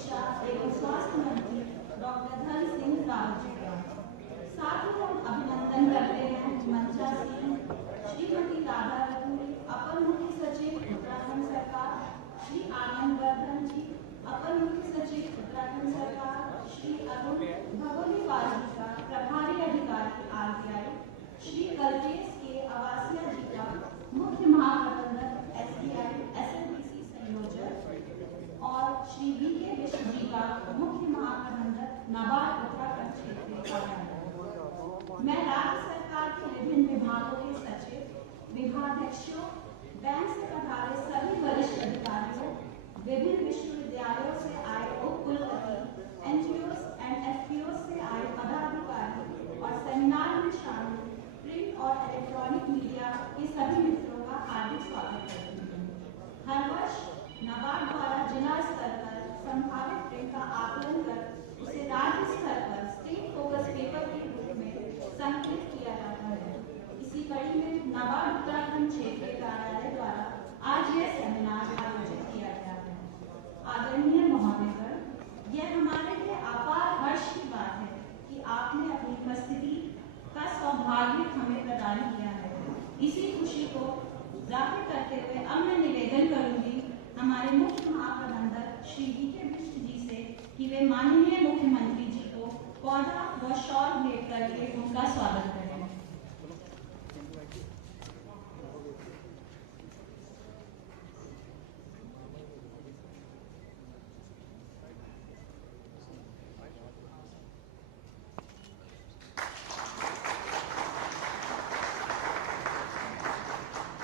शिक्षा एवं स्वास्थ्य मंत्री डॉक्टर धन सिंह रावत जी का। साथ ही हम अभिनंदन करते हैं मंचासीन श्रीमती राधा रतूड़ी, अपर मुख्य सचिव उत्तराखंड सरकार, श्री आनंद वर्धन जी, अपर मुख्य सचिव उत्तराखंड सरकार, श्री अरुण भगोलीवाल जी का प्रभारी अधिकारी RBI, श्री कल्पेश के आवासिया जी का मुख्य महाप्रबंधक SBI SNBC संयोजक और श्री VK विश्व जी का मुख्य महाप्रबंधक नाबार्ड उत्तराखंड क्षेत्रीय कार्यालय। मैं राज्य सरकार के विभिन्न विभागों के सचिव, विभागाध्यक्षों, बैंक से पधारे सभी वरिष्ठ अधिकारियों, विभिन्न विश्वविद्यालयों से आए उप कुलपति, NGOs एंड FPOs से आए पदाधिकारी और सेमिनार में शामिल प्रिंट और इलेक्ट्रॉनिक मीडिया के सभी मित्रों का हार्दिक स्वागत करती हूँ। हर वर्ष नाबार्ड द्वारा जिला स्तर पर संभावित ऋण का आकलन कर उसे राज्य स्तर पर स्टेट फोकस पेपर के रूप में संकलित किया जाता है। इसी कड़ी में नाबार्ड उत्तराखंड क्षेत्रीय कार्यालय द्वारा आज यह सेमिनार आयोजित किया गया है। आदरणीय महोदयगण, यह हमारे लिए अपार हर्ष की बात है कि आपने अपनी उपस्थिति का सौभाग्य हमें प्रदान किया है। इसी खुशी को जाहिर करते हुए अब मैं निवेदन करूंगी हमारे मुख्य महाप्रबंधक श्री VK विश्व जी से कि वे माननीय मुख्यमंत्री जी को पौधा व शॉल भेंट करके उनका स्वागत करें।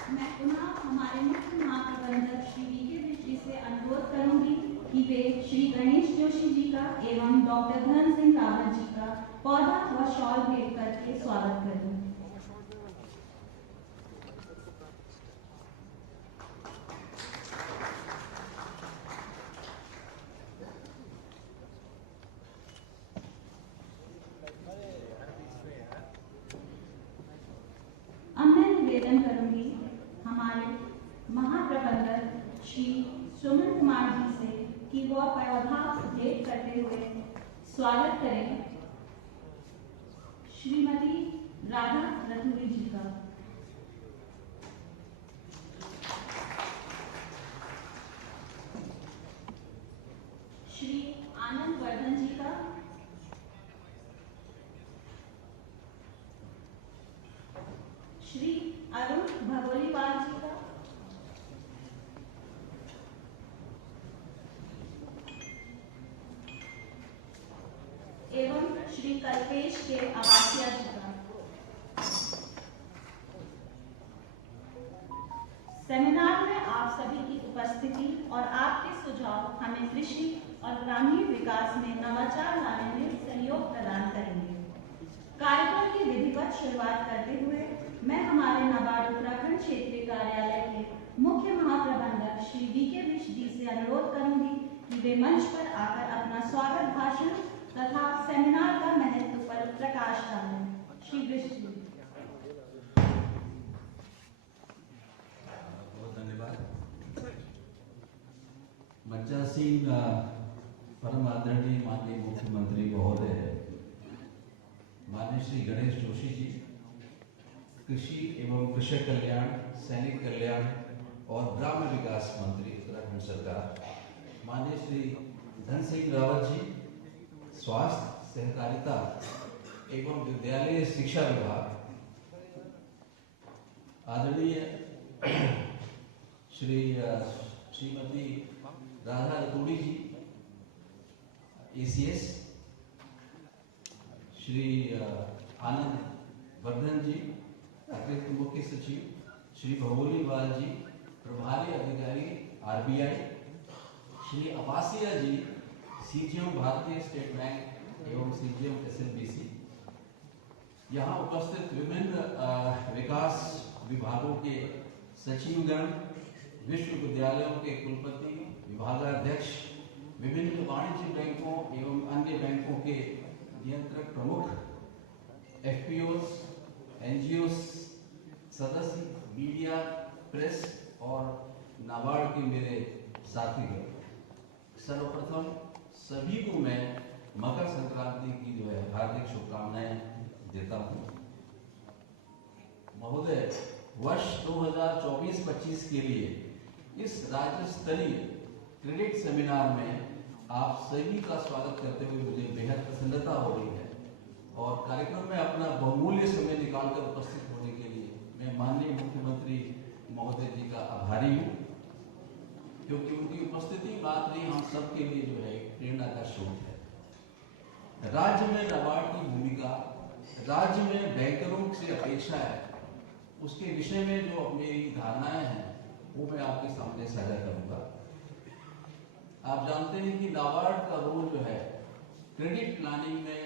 मैं पुनः हमारे मुख्य महाप्रबंधक श्री VK विश्व जी से अनुरोध करूंगी कि वे श्री गणेश जोशी जी का एवं डॉक्टर धन सिंह रावत जी का पौधा व शॉल भेंट करके स्वागत करें। अब मैं निवेदन करूंगी हमारे महाप्रबंधक श्री सुमन कुमार जी से कि वह पौधा भेंट करते हुए स्वागत करें श्रीमती राधा रतूड़ी जी का। श्री आनंद वर्धन जी का, श्री अरुण भगोलीवाल जी का, एवं श्री कल्पेश के आवासिया जी का। सेमिनार में आप सभी की उपस्थिति और आपके सुझाव हमें कृषि और ग्रामीण विकास में नवाचार लाने में सहयोग प्रदान करेंगे। कार्यक्रम की विधिवत शुरुआत करते हुए मैं हमारे नाबार्ड उत्तराखंड क्षेत्रीय कार्यालय के मुख्य महाप्रबंधक श्री VK विश्व जी से अनुरोध करूंगी कि वे मंच पर आकर अपना स्वागत भाषण तथा सेमिनार का महत्व पर प्रकाश डालें। श्री विश्व जी। बहुत धन्यवाद। मंचासीन परम आदरणीय माननीय मुख्यमंत्री महोदय माननीय श्री गणेश जोशी जी, कृषि एवं कृषक कल्याण, सैनिक कल्याण और ग्राम्य विकास मंत्री उत्तराखंड सरकार, माननीय श्री धन सिंह रावत जी, स्वास्थ्य, सहकारिता एवं विद्यालय शिक्षा विभाग, आदरणीय श्रीमती राधा रतूड़ी जी, ACS, श्री आनंद वर्धन जी, अतिरिक्त मुख्य सचिव, श्री भगोलीवाल जी, प्रभारी अधिकारी RBI, श्री आवासिया जी, CGM भारतीय स्टेट बैंक एवं CGM SNBC, यहाँ उपस्थित विभिन्न विकास विभागों के सचिवगण, विश्वविद्यालयों के कुलपति, विभागाध्यक्ष, विभिन्न वाणिज्य बैंकों एवं अन्य बैंकों के नियंत्रक प्रमुख, FPOs, NGOs, सदस्य, मीडिया, प्रेस और नाबार्ड के मेरे साथीगण, सर्वप्रथम सभी को मैं मकर संक्रांति की जो है हार्दिक शुभकामनाएं देता हूं। महोदय, वर्ष 2024-25 के लिए इस राज्य स्तरीय क्रेडिट सेमिनार में आप सभी का स्वागत करते हुए मुझे बेहद प्रसन्नता हो रही है और कार्यक्रम में अपना बहुमूल्य समय निकालकर उपस्थित होने के लिए मैं माननीय मुख्यमंत्री महोदय जी का आभारी हूँ, क्योंकि उनकी उपस्थिति मात्र ही हम सबके लिए जो है प्रेरणा का स्रोत है। राज्य में नाबार्ड की भूमिका, राज्य में बैंकरों से अपेक्षा है, उसके विषय में जो मेरी धारणाएं हैं वो मैं आपके सामने साझा करूंगा। आप जानते हैं कि नाबार्ड का रोल जो है क्रेडिट प्लानिंग में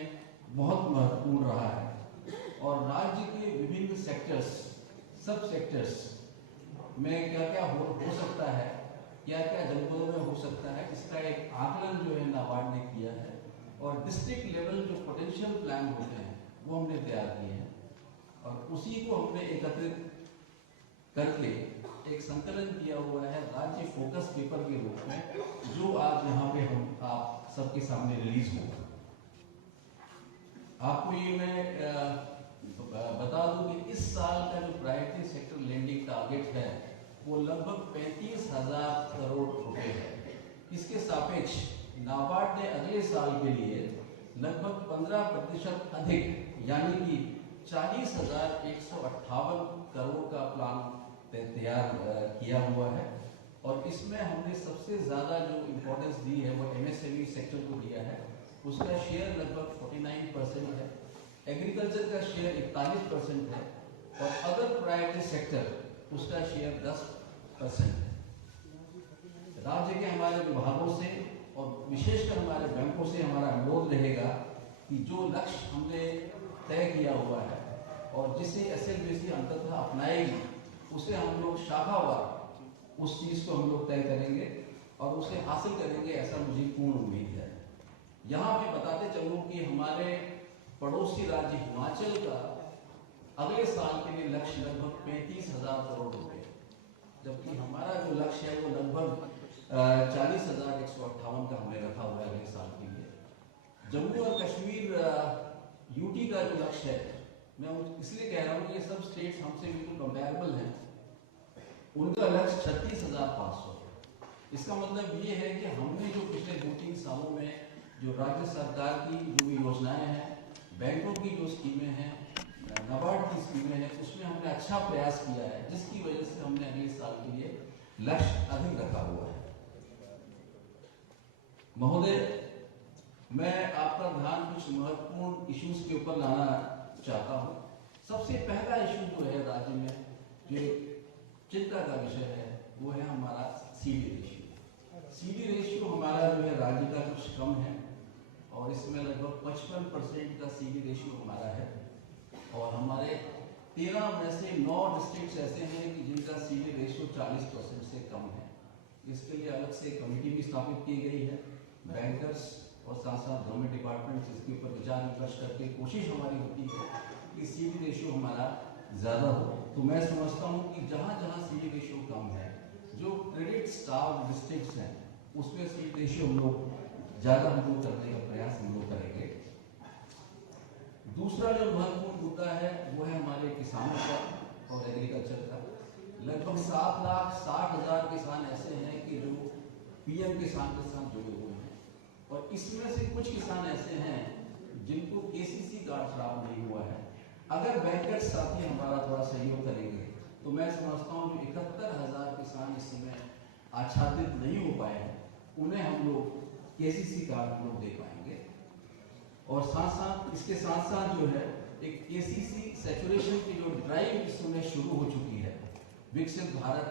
बहुत महत्वपूर्ण रहा है और राज्य के विभिन्न सेक्टर्स, सब सेक्टर्स में क्या क्या हो सकता है, क्या क्या जनपदों में हो सकता है, इसका एक आकलन जो है नाबार्ड ने किया है और डिस्ट्रिक्ट लेवल जो पोटेंशियल प्लान होते हैं वो हमने तैयार किए हैं और उसी को हमने एकत्रित करके एक संकलन किया हुआ है राज्य फोकस पेपर के रूप में, जो आज यहाँ पे हम आप सबके सामने रिलीज होगा। आपको ये मैं बता दूं कि इस साल का जो प्राइवेट सेक्टर लेंडिंग टारगेट है वो लगभग 35,000 करोड़ रुपए है। इसके सापेक्ष नाबार्ड ने अगले साल के लिए लगभग 15% अधिक यानी कि 40,158 करोड़ का प्लान तैयार किया हुआ है और इसमें हमने सबसे ज्यादा जो इम्पोर्टेंस दी है वो एमएसएमई सेक्टर को दिया है। उसका शेयर लगभग 49% है, एग्रीकल्चर का शेयर 41% है और अदर प्राइवेट सेक्टर उसका शेयर 10% है। राज्य के हमारे विभागों से और विशेषकर हमारे बैंकों से हमारा अनुरोध रहेगा कि जो लक्ष्य हमने तय किया हुआ है और जिसे एसएलबीसी अंततः अपनाएगी उसे हम लोग शाखावार उस चीज को हम लोग तय करेंगे और उसे हासिल करेंगे, ऐसा मुझे पूर्ण उम्मीद है। यहाँ मैं बताते चलूं कि हमारे पड़ोसी राज्य हिमाचल का अगले साल के लिए लक्ष्य लगभग 35,000 करोड़ रुपए, जबकि हमारा जो लक्ष्य है वो लगभग 40,158 का हमने रखा हुआ है अगले साल के लिए। जम्मू और कश्मीर यूटी का जो लक्ष्य है, मैं इसलिए कह रहा हूँ कि ये सब स्टेट्स हमसे बिल्कुल कंपेरेबल हैं, उनका लक्ष्य 36,500। इसका मतलब ये है कि हमने जो पिछले 2-3 सालों में जो राज्य सरकार की जो भी योजनाएं हैं, बैंकों की जो स्कीमें हैं, नाबार्ड की स्कीमें हैं, उसमें हमने अच्छा प्रयास किया है, जिसकी वजह से हमने अगले साल के लिए लक्ष्य अधिक रखा हुआ है। महोदय, मैं आपका ध्यान कुछ महत्वपूर्ण इश्यूज के ऊपर लाना चाहता हूँ। सबसे पहला इशू जो है राज्य में जो चिंता का विषय है वो है हमारा सीडी रेशियो। सीडी रेशियो हमारा जो है राज्य का कुछ कम है और इसमें लगभग 55% का सीडी रेशियो हमारा है और हमारे 13 में से 9 डिस्ट्रिक्ट्स ऐसे हैं कि जिनका सीडी रेशियो 40% से कम है। इसके लिए अलग से कमेटी भी स्थापित की गई है, बैंकर्स और साथ साथ गवर्नमेंट डिपार्टमेंट इसके ऊपर विचार विमर्श करके कोशिश हमारी होती है कि सीडी रेशियो हमारा ज़्यादा हो। तो मैं समझता हूँ कि जहाँ जहाँ सीडी रेशियो कम है, जो क्रेडिट स्टार्व डिस्ट्रिक्ट्स हैं, उसमें सीडी रेशियो हम लोग ज़्यादा हम लोग करने का प्रयास हम लोग करेंगे। दूसरा जो महत्वपूर्ण मुद्दा है वो है हमारे किसानों का और एग्रीकल्चर का। लगभग 7,60,000 किसान ऐसे हैं कि जो पीएम किसान के साथ जुड़े हुए हैं और इसमें से कुछ किसान ऐसे हैं जिनको केसीसी कार्ड प्राप्त नहीं हुआ है। अगर बैंकर्स साथी हमारा थोड़ा सहयोग करेंगे तो मैं समझता हूँ जो 71,000 किसान इस समय आच्छादित नहीं हो पाए हैं, उन्हें हम लोग केसीसी कार्ड हम लोग दे पाएंगे। और साथ साथ इसके साथ साथ जो है एक केसीसी सैचुरेशन की जो ड्राइव इस समय शुरू हो चुकी है, विकसित भारत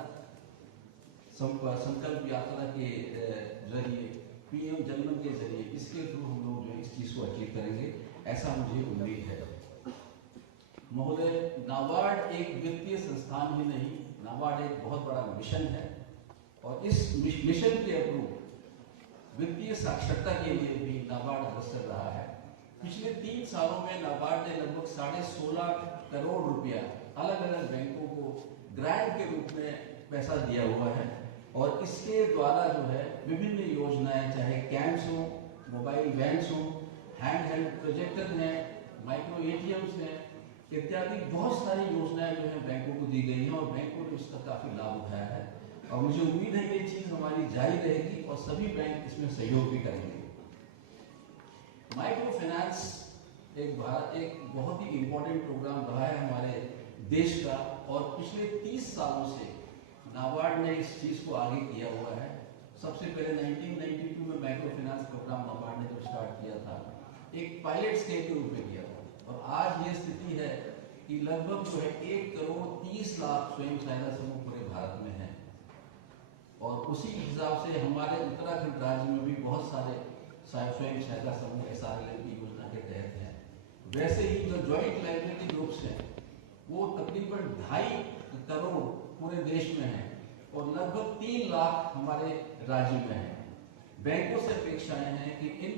संकल्प यात्रा के जरिए, पीएम जनमन के जरिए, इसके थ्रू हम लोग जो इस चीज को अचीव करेंगे, ऐसा मुझे उम्मीद है। महोदय, नाबार्ड एक वित्तीय संस्थान ही नहीं, नाबार्ड एक बहुत बड़ा मिशन है और इस मिशन के अनुरूप वित्तीय साक्षरता के लिए भी नाबार्ड अग्रसर रहा है। पिछले 3 सालों में नाबार्ड ने लगभग 16.5 करोड़ रुपया अलग अलग बैंकों को ग्रांट के रूप में पैसा दिया हुआ है और इसके द्वारा जो है विभिन्न योजनाएं, चाहे कैंप्स हो, मोबाइल वैन्स हों, हैंड हेल्ड प्रोजेक्टर हैं, माइक्रो एटीएम्स हैं, इत्यादि बहुत सारी योजनाएं जो है बैंकों को दी गई हैं और बैंकों ने उसका काफ़ी लाभ उठाया है। और मुझे उम्मीद है ये चीज़ हमारी जारी रहेगी और सभी बैंक इसमें सहयोग भी करेंगे। माइक्रो फाइनेंस एक बहुत ही इम्पोर्टेंट प्रोग्राम रहा है हमारे देश का और पिछले 30 सालों से नाबार्ड ने इस चीज़ को आगे किया हुआ है। सबसे पहले 1992 में माइक्रो फाइनेंस प्रोग्राम नाबार्ड ने जब स्टार्ट किया था, एक पायलट स्केल के रूप में किया था और आज ये स्थिति है कि लगभग जो है 1 करोड़ 30 लाख स्वयं सहायता समूह पूरे भारत में हैं और उसी हिसाब से हमारे उत्तराखंड राज्य में भी बहुत सारे स्वयं सहायता समूह SRLM की योजना के तहत हैं। वैसे ही जो जॉइंट लाइबिलिटी ग्रुप्स हैं वो तकरीबन 2.5 करोड़ पूरे देश में हैं और लगभग 3 लाख हमारे राज्य में हैं। बैंकों से अपेक्षाएं हैं कि इन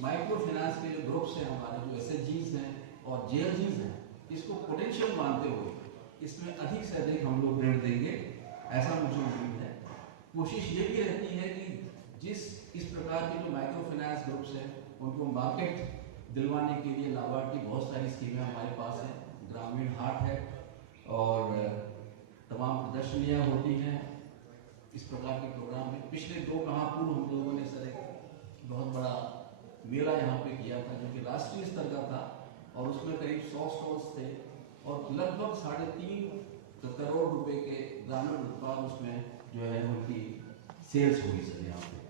माइक्रो फाइनेंस के जो ग्रुप्स हैं, हमारे जो SHGs हैं और JLGs हैं, इसको पोटेंशियल मानते हुए इसमें अधिक से अधिक हम लोग ऋण देंगे, ऐसा मुझे उम्मीद है। कोशिश ये भी रहती है कि इस प्रकार के जो माइक्रो फाइनेंस ग्रुप्स हैं उनको मार्केट दिलवाने के लिए नाबार्ड की बहुत सारी स्कीमें हमारे पास हैं। ग्रामीण हाट है और तमाम प्रदर्शनियाँ होती हैं इस प्रकार के प्रोग्राम में। पिछले 2 माह पूर्व हम लोगों ने सर एक बहुत बड़ा मेला यहाँ पे किया था जो कि राष्ट्रीय स्तर का था और उसमें करीब 100 स्टॉल्स थे और लगभग 3.5 करोड़ रुपए के ग्रामीण उत्पाद उसमें जो है उनकी सेल्स हुई सर। यहाँ पे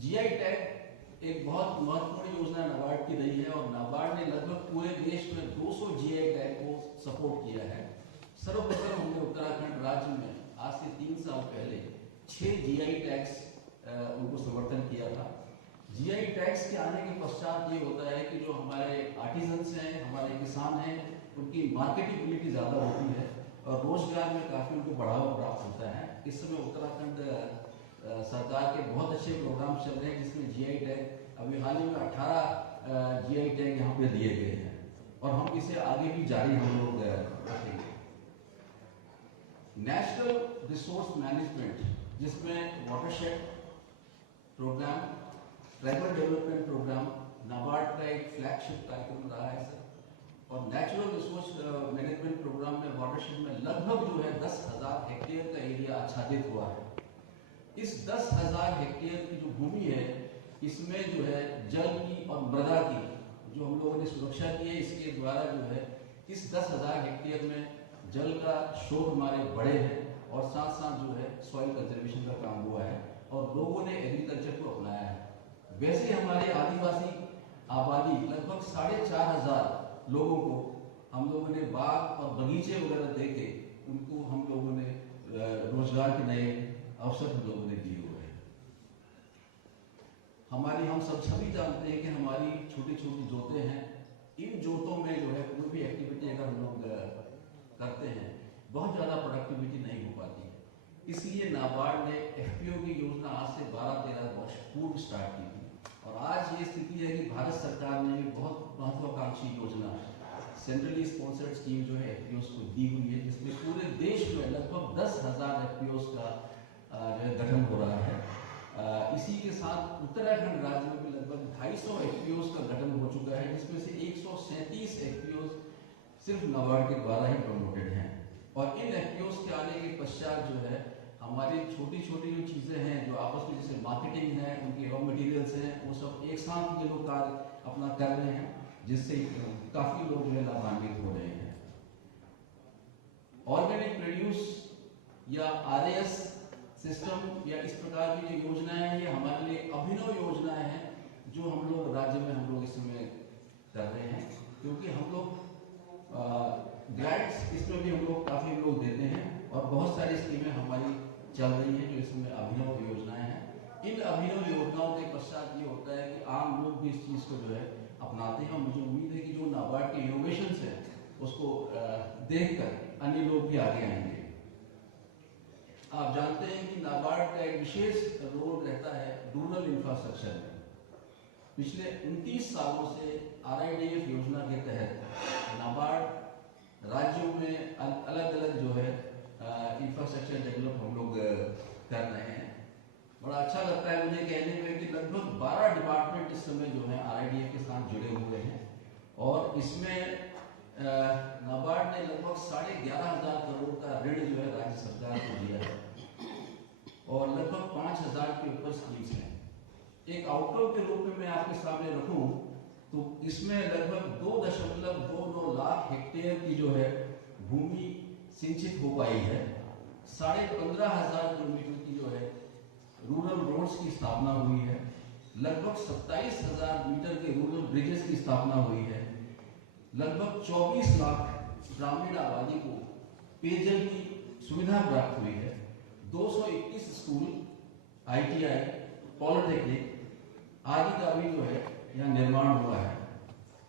GI टैग एक बहुत महत्वपूर्ण योजना नाबार्ड की रही है और नाबार्ड ने लगभग पूरे देश में 200 GI टैग को सपोर्ट किया है। सर्वप्रथम हमने उत्तराखंड राज्य में आज से 3 साल पहले 6 GI टैग्स उनको समर्थन किया था। GI टैग्स के आने के पश्चात ये होता है कि जो हमारे आर्टिजन्स हैं, हमारे किसान हैं, उनकी मार्केटेबिलिटी ज़्यादा होती है और रोजगार में काफ़ी उनको बढ़ावा प्राप्त होता है। इस समय उत्तराखंड सरकार के बहुत अच्छे प्रोग्राम चल रहे हैं जिसमें GI टैग अभी हाल ही में 18 GI टैग यहाँ पे दिए गए हैं और हम इसे आगे भी जारी हम लोग रखेंगे। नेशनल रिसोर्स मैनेजमेंट जिसमें watershed program, tribal development program NABARD का एक फ्लैगशिप कार्यक्रम रहा है सर और नेचुरल रिसोर्स मैनेजमेंट प्रोग्राम में वाटरशेड में लगभग जो है 10,000 हेक्टेयर का एरिया आच्छादित हुआ है। इस 10,000 हेक्टेयर की जो भूमि है इसमें जो है जल की और मृदा की जो हम लोगों ने सुरक्षा की है, इसके द्वारा जो है इस 10,000 हेक्टेयर में जल का स्रोत हमारे बड़े हैं और साथ साथ जो है सॉइल कंजर्वेशन का काम हुआ है और लोगों ने एग्रीकल्चर को अपनाया है। वैसे हमारे आदिवासी आबादी लगभग 4,500 लोगों को हम लोगों ने बाग और बगीचे वगैरह देके उनको हम लोगों ने रोजगार के नए अवसर हम लोगों ने दिए हुए हैं। हम सब सभी जानते हैं कि हमारी छोटी छोटी जोतें हैं, इन जोतों में जो है कोई भी एक्टिविटी अगर हम लोग करते हैं बहुत ज़्यादा प्रोडक्टिविटी नहीं हो पाती है। इसलिए नाबार्ड ने FPO की योजना आज से 12-13 वर्ष पूर्व स्टार्ट की थी और आज ये स्थिति है कि भारत सरकार ने भी बहुत महत्वाकांक्षी योजना सेंट्रली स्पॉन्सर्ड स्कीम जो है FPOs को दी हुई है जिसमें पूरे देश में लगभग 10,000 FPOs का गठन हो रहा है। इसी के साथ उत्तराखंड राज्य में भी लगभग 250 FPOs का गठन हो चुका है जिसमें से 137 FPOs सिर्फ नाबार्ड के द्वारा ही प्रमोटेड हैं और इन FPOs के आने के पश्चात जो है हमारी छोटी छोटी जो चीज़ें हैं जो आपस में जैसे मार्केटिंग है, उनके रॉ मटेरियल्स हैं, वो सब एक साथ ये लोग कार्य अपना कर रहे हैं जिससे काफ़ी लोग जो है लाभान्वित हो रहे हैं। ऑर्गेनिक प्रोड्यूस या RAS सिस्टम या इस प्रकार की जो योजनाएं हैं ये हमारे लिए अभिनव योजनाएं हैं जो हम लोग राज्य में हम लोग इस समय कर रहे हैं क्योंकि हम लोग ग्रांट्स इसमें भी हम लोग काफ़ी लोग देते हैं और बहुत सारी स्कीमें हमारी चल रही हैं जो इसमें अभिनव योजनाएं हैं। इन अभिनव योजनाओं के पश्चात ये होता है कि आम लोग भी इस चीज़ को जो है अपनाते हैं और मुझे उम्मीद है कि जो नाबार्ड के इनोवेशंस हैं उसको देखकर अन्य लोग भी आगे आएंगे। आप जानते हैं कि नाबार्ड का एक विशेष रोल रहता है रूरल इंफ्रास्ट्रक्चर में। पिछले 29 सालों से RIDF योजना के तहत नाबार्ड राज्यों में अलग अलग जो है इंफ्रास्ट्रक्चर डेवलप हम लोग कर रहे हैं। बड़ा अच्छा लगता है मुझे कहने में कि लगभग लगभग 12 डिपार्टमेंट इस समय जो है RIDF के साथ जुड़े हुए हैं और इसमें नाबार्ड ने लगभग 11,500 करोड़ का ऋण जो है राज्य सरकार को दिया है और लगभग 5,000 के ऊपर स्कीम्स हैं। एक आउटकम के रूप में मैं आपके सामने रखूं तो इसमें लगभग 2.29 लाख हेक्टेयर की जो है भूमि सिंचित हो पाई है। 15,500 किलोमीटर की जो है रूरल रोड्स की स्थापना हुई है। लगभग 27,000 मीटर के रूरल ब्रिजेस की स्थापना हुई है। लगभग 24 लाख ग्रामीण आबादी को पेयजल की सुविधा प्राप्त हुई है। 221 स्कूल, ITI, पॉलिटेक्निक आदि का भी जो है यहाँ निर्माण हुआ है।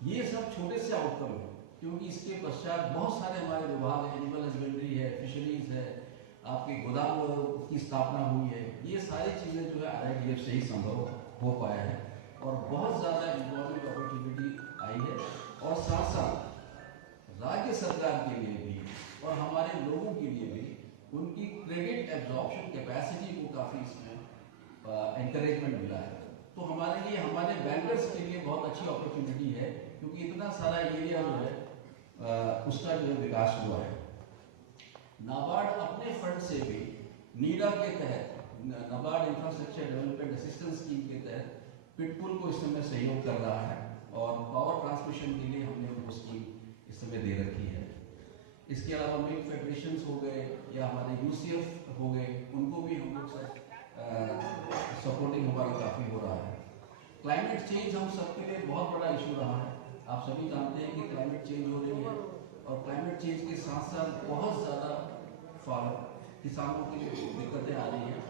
ये सब छोटे से आउटकम है क्योंकि इसके पश्चात बहुत सारे हमारे विभाग है, एनिमल हस्बेंड्री है, फिशरीज है, आपके गोदाम की स्थापना हुई है। ये सारी चीज़ें जो है RIDF से ही संभव हो पाया है और बहुत ज़्यादा एम्प्लॉयमेंट अपॉर्चुनिटी आई है और साथ साथ राज्य सरकार के लिए भी और हमारे लोगों के लिए भी उनकी क्रेडिट एब्जॉर्प्शन कैपेसिटी को काफ़ी इसमें एनकरेजमेंट मिला है। तो हमारे लिए, हमारे बैंकर्स के लिए बहुत अच्छी अपॉर्चुनिटी है क्योंकि इतना सारा एरिया जो है उसका जो है विकास हुआ है। नाबार्ड अपने फंड से भी नीडा के तहत, NABARD infrastructure development assistance scheme के तहत पिटपुल को इस समय सहयोग कर रहा है और पावर ट्रांसमिशन के लिए हमने उनको स्कीम इस समय दे रखी है। इसके अलावा मिल्क फेडरेशन हो गए या हमारे UCF हो गए, उनको भी हम लोग सपोर्टिंग हमारा काफ़ी हो रहा है। क्लाइमेट चेंज हम सबके लिए बहुत बड़ा इशू रहा है। आप सभी जानते हैं कि क्लाइमेट चेंज हो रही है और क्लाइमेट चेंज के साथ साथ बहुत ज़्यादा किसानों के लिए दिक्कतें आ रही हैं।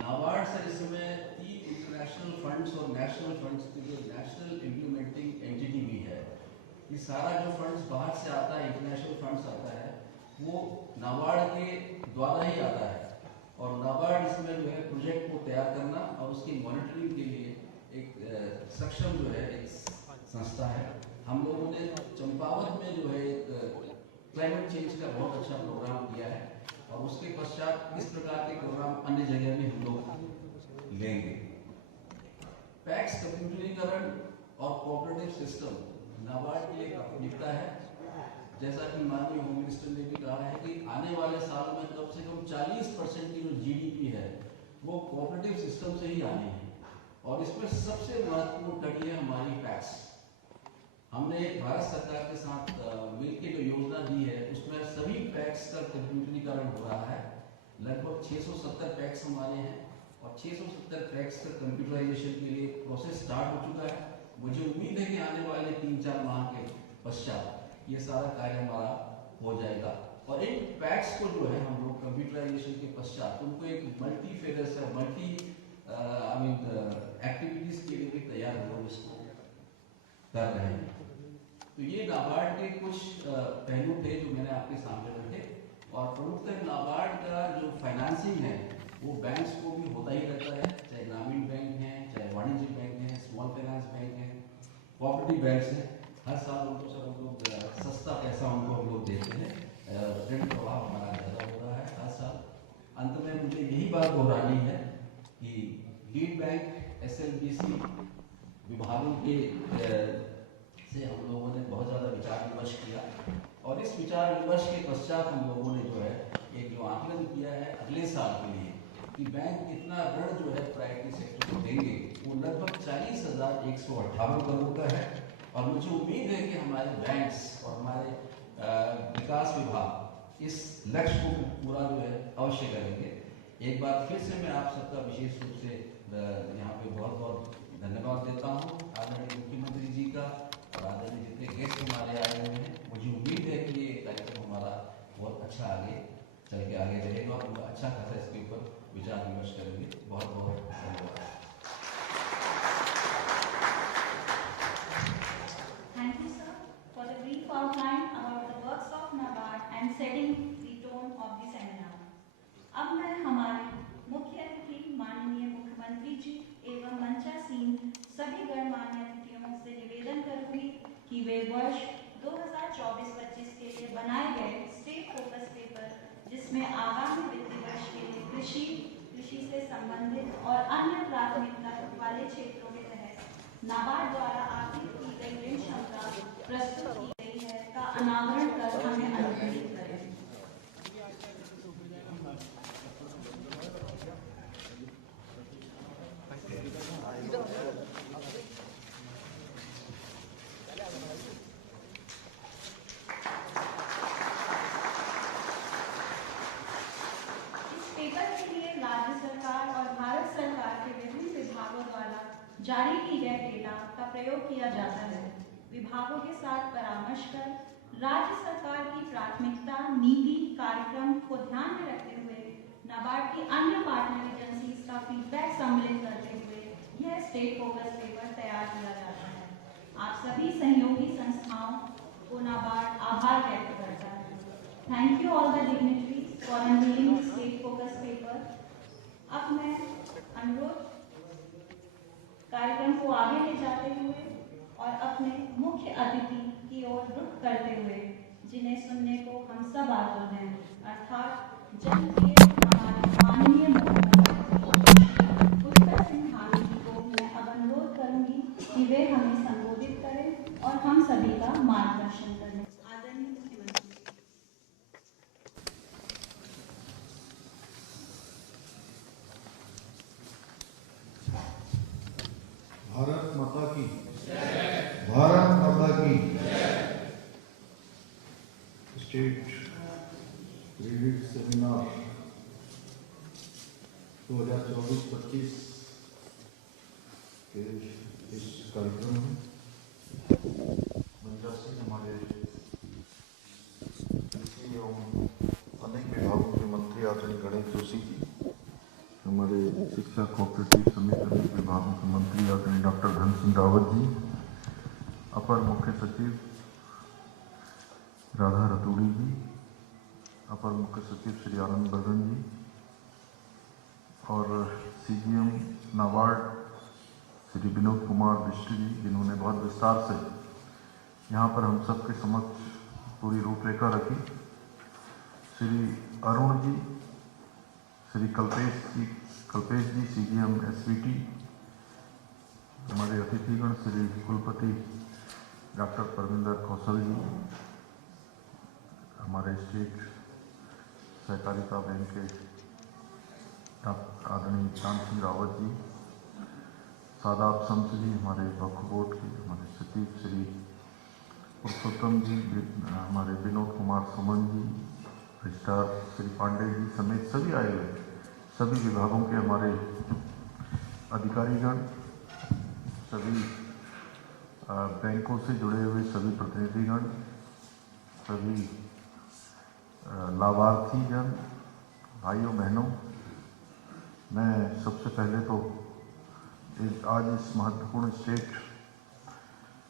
नाबार्ड से इस समय 3 इंटरनेशनल फंड्स और नेशनल फंड्स की जो नेशनल इम्प्लीमेंटिंग एंटिटी भी है, ये सारा जो फंड्स बाहर से आता है, इंटरनेशनल फंड्स आता है, वो नाबार्ड के द्वारा ही आता है और नाबार्ड इसमें जो है प्रोजेक्ट को तैयार करना और उसकी मॉनिटरिंग के लिए एक सक्षम जो है एक संस्था है। हम लोगों ने चंपावत में जो है एक क्लाइमेट चेंज का बहुत अच्छा प्रोग्राम किया है और उसके पश्चात इस प्रकार के प्रोग्राम अन्य जगह में हम लोग लेंगे। पैक्स कंप्यूटरीकरण और कोऑपरेटिव सिस्टम नाबार्ड के लिए प्राथमिकता है। जैसा कि माननीय होम मिनिस्टर ने भी कहा है कि आने वाले साल में कम से कम 40% की जो GDP है वो कोऑपरेटिव सिस्टम से ही आनी है और इसमें सबसे महत्वपूर्ण कड़ी है हमारी पैक्स। हमने भारत सरकार के साथ मिलकर जो योजना दी है उसमें सभी पैक्स का कंप्यूटरीकरण हो रहा है। लगभग 670 पैक्स हमारे हैं और 670 पैक्स का कंप्यूटराइजेशन के लिए प्रोसेस स्टार्ट हो चुका है। मुझे उम्मीद है कि आने वाले 3-4 माह के पश्चात ये सारा कार्य हमारा हो जाएगा और इन पैक्स को जो है हम लोग कंप्यूटराइजेशन के पश्चात उनको एक मल्टी फेजेस है, मल्टी एक्टिविटीज के लिए भी तैयार हम लोग इसको कर रहे हैं। तो ये नाबार्ड के कुछ पहलू थे जो मैंने आपके सामने रखे और प्रमुखतः नाबार्ड का जो फाइनेंसिंग है वो बैंक्स को भी होता ही रहता है, चाहे ग्रामीण बैंक है, चाहे वाणिज्यिक बैंक है, स्मॉल फाइनेंस बैंक है, कोऑपरेटिव बैंक्स है। हर साल उनको सब हम लोग सस्ता पैसा उनको हम लोग देते हैं। ऋण प्रभाव हमारा ज़्यादा हो रहा है हर साल। अंत में मुझे यही बात दोहरानी है कि लीड बैंक, SLBC विभागों के से हम लोगों ने बहुत ज़्यादा विचार विमर्श किया और इस विचार विमर्श के पश्चात हम लोगों ने जो है एक जो आकलन किया है अगले साल के लिए कि बैंक कितना ऋण जो है प्राइवेट सेक्टर को देंगे, वो लगभग 40,118 करोड़ का है और मुझे उम्मीद है कि हमारे बैंक्स और हमारे विकास विभाग इस लक्ष्य को पूरा जो है अवश्य करेंगे। एक बार फिर से मैं आप सबका विशेष रूप से यहाँ पे बहुत बहुत धन्यवाद देता हूँ आदरणीय मुख्यमंत्री जी का और आदरणीय जितने गेस्ट हमारे आए हुए हैं। मुझे उम्मीद है कि ये कार्यक्रम हमारा बहुत अच्छा आगे चल के आगे रहेगा और हम अच्छा खासा इसके ऊपर विचार विमर्श करेंगे। बहुत बहुत धन्यवाद। Thank you, sir, for the brief outline about the works of NABARD and setting the tone of the seminar. अब मैं हमारे मुख्य अतिथि माननीय मुख्यमंत्री जी एवं मंचासीन सभी गणमान्य अतिथियों से निवेदन करूंगी कि वे वर्ष 2024-25 के लिए बनाए गए स्टेट फोकस पेपर, जिसमें आगामी वित्तीय वर्ष के लिए कृषि से संबंधित और अन्य प्राथमिकता वाले क्षेत्र नाबार्ड द्वारा आर्थिक की गई ऋण क्षमता प्रस्तुत की गई है का अनावरण कर हमें अनुग्रहित करें। पेपर के लिए राज्य सरकार और भारत सरकार के विभिन्न विभागों द्वारा जारी की गए डेटा का प्रयोग किया जाता है। विभागों के साथ परामर्श कर राज्य सरकार की प्राथमिकता, नीति, कार्यक्रम को ध्यान में रखते हुए नाबार्ड की अन्य पार्टनर एजेंसीज का फीडबैक सम्मिलित करते हुए यह स्टेट फोकस पेपर तैयार किया जाता है। आप सभी सहयोगी संस्थाओं को नाबार्ड आभार व्यक्त करता है। Thank you all the dignitaries for unveiling the state focus paper. अब मैं अनुरोध कार्यक्रम को आगे ले जाते हुए और अपने मुख्य अतिथि की ओर रुख करते हुए, जिन्हें सुनने को हम सब आतुर हैं, अर्थात जनप्रिय हमारे माननीय मुख्यमंत्री पुष्कर सिंह धामी जी को मैं अब अनुरोध करूंगी कि वे हमें संबोधित करें और हम सभी का मार्गदर्शन करें। आदरणीय मुख्यमंत्री। भारत माता की भारत माता की स्टेट क्रेडिट सेमिनार 2024-25 के इस कार्यक्रम में मंचा से हमारे कृषि एवं अनेक विभागों के मंत्री आदरणीय गणेश जोशी जी, हमारे शिक्षा कोऑपरेटिव समिति अनेक विभागों के मंत्री आदरणीय डॉक्टर धन सिंह रावत जी, अपर मुख्य सचिव राधा रतूड़ी जी, अपर मुख्य सचिव श्री आनंद बर्धन जी और सीजीएम नाबार्ड श्री विनोद कुमार बिष्ट जी, जिन्होंने बहुत विस्तार से यहाँ पर हम सबके समक्ष पूरी रूपरेखा रखी, श्री अरुण जी, श्री कल्पेश जी सीजीएम एसवीटी, हमारे अतिथिगण श्री कुलपति डॉक्टर परमिंदर कौशल जी, हमारे स्टेट सहकारिता बैंक के आदरणीय चांद सिंह रावत जी, सादाब संत जी, हमारे वक्फ बोर्ड के हमारे सचिव श्री पुरुषोत्तम जी, हमारे विनोद कुमार सुमन जी, रजिस्ट्रार श्री पांडे जी समेत सभी आए हुए सभी विभागों के हमारे अधिकारीगण, सभी बैंकों से जुड़े हुए सभी प्रतिनिधिगण, सभी लाभार्थीगण, भाइयों बहनों, मैं सबसे पहले तो आज इस महत्वपूर्ण स्टेट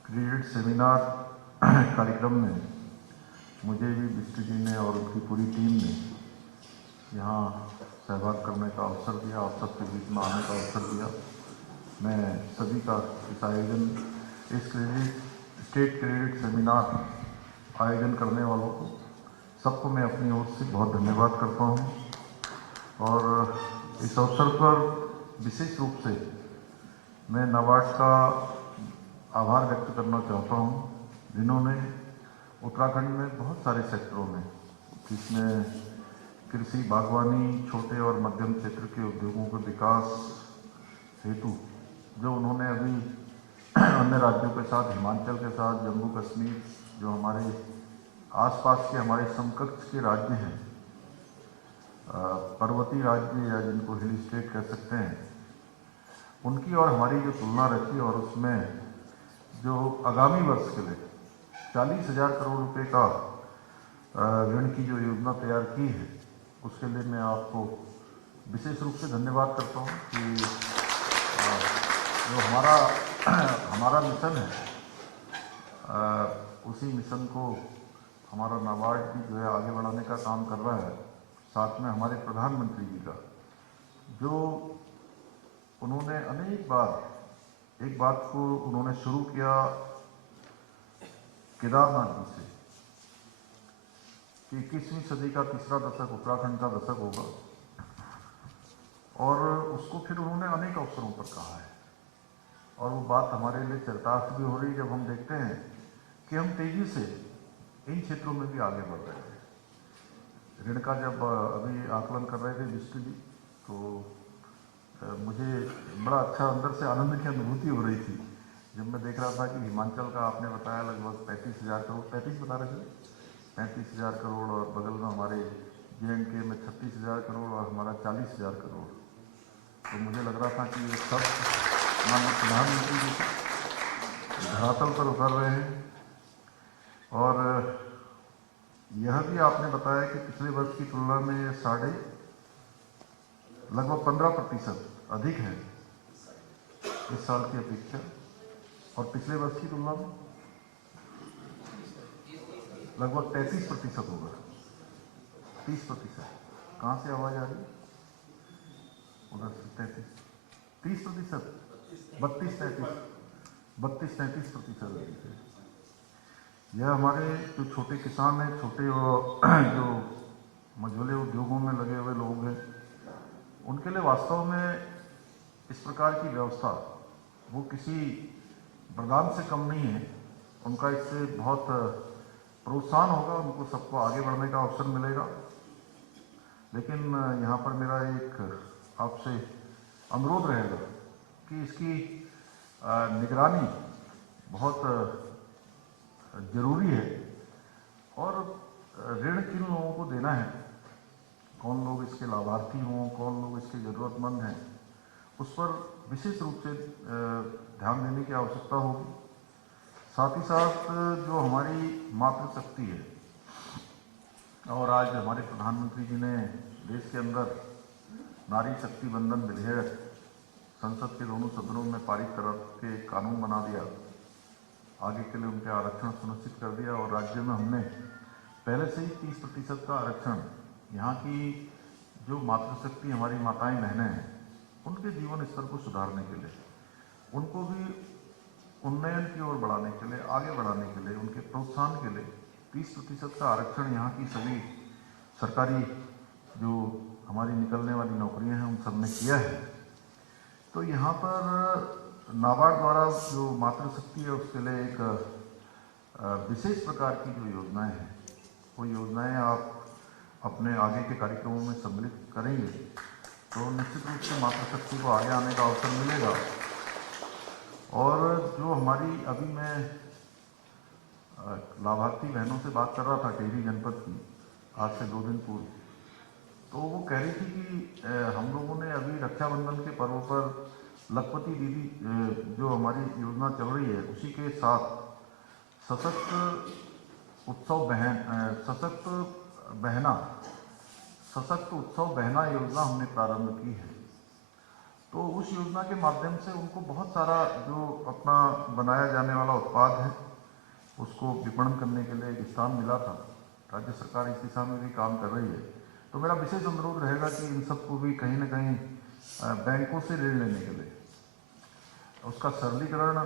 क्रेडिट सेमिनार कार्यक्रम में मुझे भी बिष्ट जी ने और उनकी पूरी टीम ने यहाँ सहभाग करने का अवसर दिया, आप सबके बीच में आने का अवसर दिया। मैं सभी का इस आयोजन, इस स्टेट क्रेडिट सेमिनार आयोजन करने वालों को सबको मैं अपनी ओर से बहुत धन्यवाद करता हूँ। और इस अवसर पर विशेष रूप से मैं नाबार्ड का आभार व्यक्त करना चाहता हूँ, जिन्होंने उत्तराखंड में बहुत सारे सेक्टरों में, जिसमें कृषि, बागवानी, छोटे और मध्यम क्षेत्र के उद्योगों के विकास हेतु जो उन्होंने अभी अन्य राज्यों के साथ, हिमाचल के साथ, जम्मू कश्मीर, जो हमारे आसपास के हमारे समकक्ष के राज्य हैं, पर्वतीय राज्य या जिनको हिल स्टेट कह सकते हैं, उनकी और हमारी जो तुलना रखी और उसमें जो आगामी वर्ष के लिए 40,000 करोड़ रुपए का ऋण की जो योजना तैयार की है, उसके लिए मैं आपको विशेष रूप से धन्यवाद करता हूँ कि जो हमारा मिशन है, उसी मिशन को हमारा नाबार्ड भी जो है आगे बढ़ाने का काम कर रहा है। साथ में हमारे प्रधानमंत्री जी का, जो उन्होंने अनेक बार एक बात को उन्होंने शुरू किया केदारनाथ जी से कि 21वीं सदी का तीसरा दशक उत्तराखंड का दशक होगा, और उसको फिर उन्होंने अनेक अवसरों पर कहा है। और वो बात हमारे लिए चरितार्थ भी हो रही जब हम देखते हैं कि हम तेजी से इन क्षेत्रों में भी आगे बढ़ रहे हैं। ऋण का जब अभी आकलन कर रहे थे विष्णु जी, तो मुझे बड़ा अच्छा अंदर से आनंद की अनुभूति हो रही थी जब मैं देख रहा था कि हिमाचल का आपने बताया लगभग 35,000 करोड़, 35 बता रहे थे, 35,000 करोड़, और बगल में हमारे JNK में 36,000 करोड़ और हमारा 40,000 करोड़। तो मुझे लग रहा था कि ये सब माननीय प्रधानमंत्री जी धरातल पर उतर रहे हैं। और यह भी आपने बताया कि पिछले वर्ष की तुलना में लगभग 15% अधिक है इस साल की अपेक्षा, और पिछले वर्ष की तुलना में लगभग 33% होगा। 30%। कहाँ से आवाज़ आ रही है? उधर से 30%, 32-33% अधिक है। यह हमारे जो छोटे किसान हैं, छोटे जो मझोले उद्योगों में लगे हुए लोग हैं, उनके लिए वास्तव में इस प्रकार की व्यवस्था वो किसी वरदान से कम नहीं है। उनका इससे बहुत प्रोत्साहन होगा, उनको सबको आगे बढ़ने का अवसर मिलेगा। लेकिन यहाँ पर मेरा एक आपसे अनुरोध रहेगा कि इसकी निगरानी बहुत ज़रूरी है, और ऋण किन लोगों को देना है, कौन लोग इसके लाभार्थी हों, कौन लोग इसके ज़रूरतमंद हैं, उस पर विशेष रूप से ध्यान देने की आवश्यकता होगी। साथ ही साथ जो हमारी मातृशक्ति है, और आज हमारे प्रधानमंत्री जी ने देश के अंदर नारी शक्ति बंधन विधेयक संसद के दोनों सदनों में पारित करके कानून बना दिया, आगे के लिए उनके आरक्षण सुनिश्चित कर दिया, और राज्य में हमने पहले से ही 30% का आरक्षण, यहाँ की जो मातृशक्ति हमारी माताएं बहनें हैं, उनके जीवन स्तर को सुधारने के लिए, उनको भी उन्नयन की ओर बढ़ाने के लिए, आगे बढ़ाने के लिए, उनके प्रोत्साहन के लिए 30% का आरक्षण यहाँ की सभी सरकारी जो हमारी निकलने वाली नौकरियां हैं उन सब में किया है। तो यहाँ पर नाबार्ड द्वारा जो मातृशक्ति है उसके लिए एक विशेष प्रकार की जो योजनाएं हैं, वो योजनाएं आप अपने आगे के कार्यक्रमों में सम्मिलित करेंगे तो निश्चित रूप से मातृशक्ति को आगे आने का अवसर मिलेगा। और जो हमारी अभी मैं लाभार्थी बहनों से बात कर रहा था टिहरी जनपद की, आज से 2 दिन पूर्व, तो वो कह रही थी कि हम लोगों ने अभी रक्षाबंधन के पर्व पर लखपति दीदी जो हमारी योजना चल रही है उसी के साथ सशक्त उत्सव बहना योजना हमने प्रारंभ की है। तो उस योजना के माध्यम से उनको बहुत सारा जो अपना बनाया जाने वाला उत्पाद है उसको विपणन करने के लिए एक स्थान मिला था। राज्य सरकार इस दिशा में भी काम कर रही है। तो मेरा विशेष अनुरोध रहेगा कि इन सबको भी कहीं ना कहीं बैंकों से ऋण लेने के लिए उसका सरलीकरण